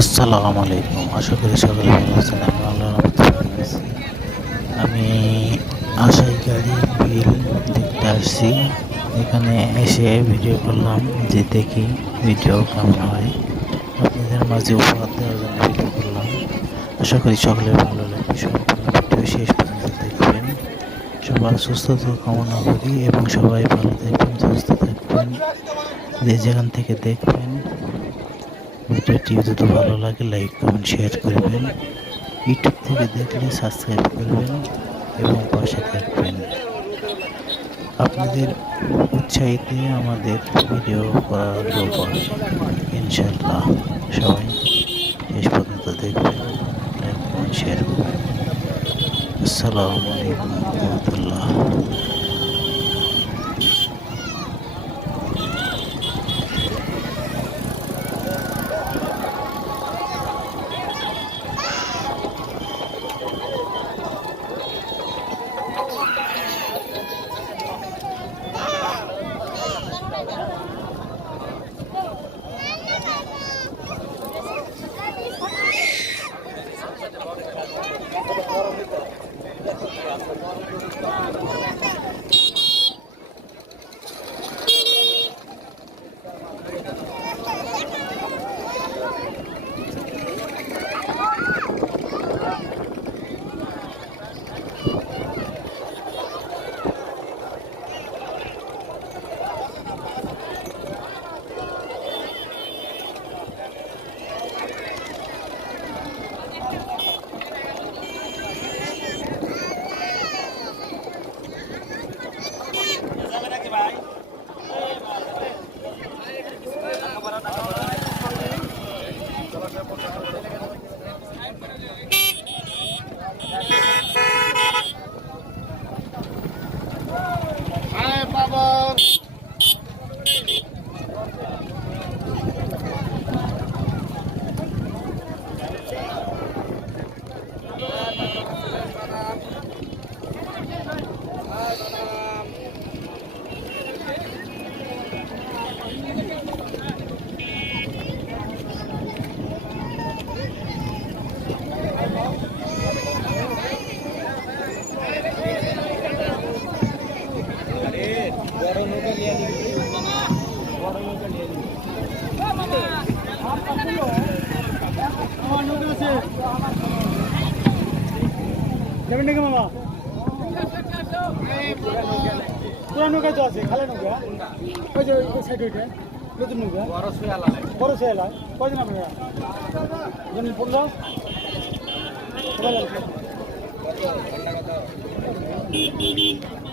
আসসালামু আলাইকুম। আশা করি সকলে ভালো আছেন। আমি আল্লাহর রহমতে ভালো আছি। আমি আশাই গাড়ি বিল দেখতে আসছি। এখানে এসে ভিডিও করলাম যে দেখি ভিডিও কেমন হয়। আপনাদের মাঝে উপহার দেওয়ার জন্য ভিডিও করলাম। আশা করি সকলের ভালো লাগবে। সম্পূর্ণ ভিডিও শেষ পর্যন্ত দেখবেন। সবার সুস্থতা কামনা করি এবং সবাই ভালো থাকবেন, সুস্থ থাকবেন। যে যেখান থেকে দেখবেন ভিডিওটি যদি ভালো লাগে লাইক কমেন্ট শেয়ার করবেন। ইউটিউব থেকে দেখলে সাবস্ক্রাইব করবেন এবং পাশে থাকবেন। আপনাদের উৎসাহিতে আমাদের ভিডিও করার লোভ আসে ইনশাল্লাহ। সবাই শেষ পর্যন্ত দেখবেন, লাইক কমেন্ট শেয়ার করবেন। আসসালামু আলাইকুম রহমতুল্লাহ। যাবেন নাকি মামা? পুরা নৌকা তো আছে, খালে নৌকা ওই যে ওই সাইড ওইটা নতুন নৌকা বড় শেয়ালা কয়জন আপনারা? 15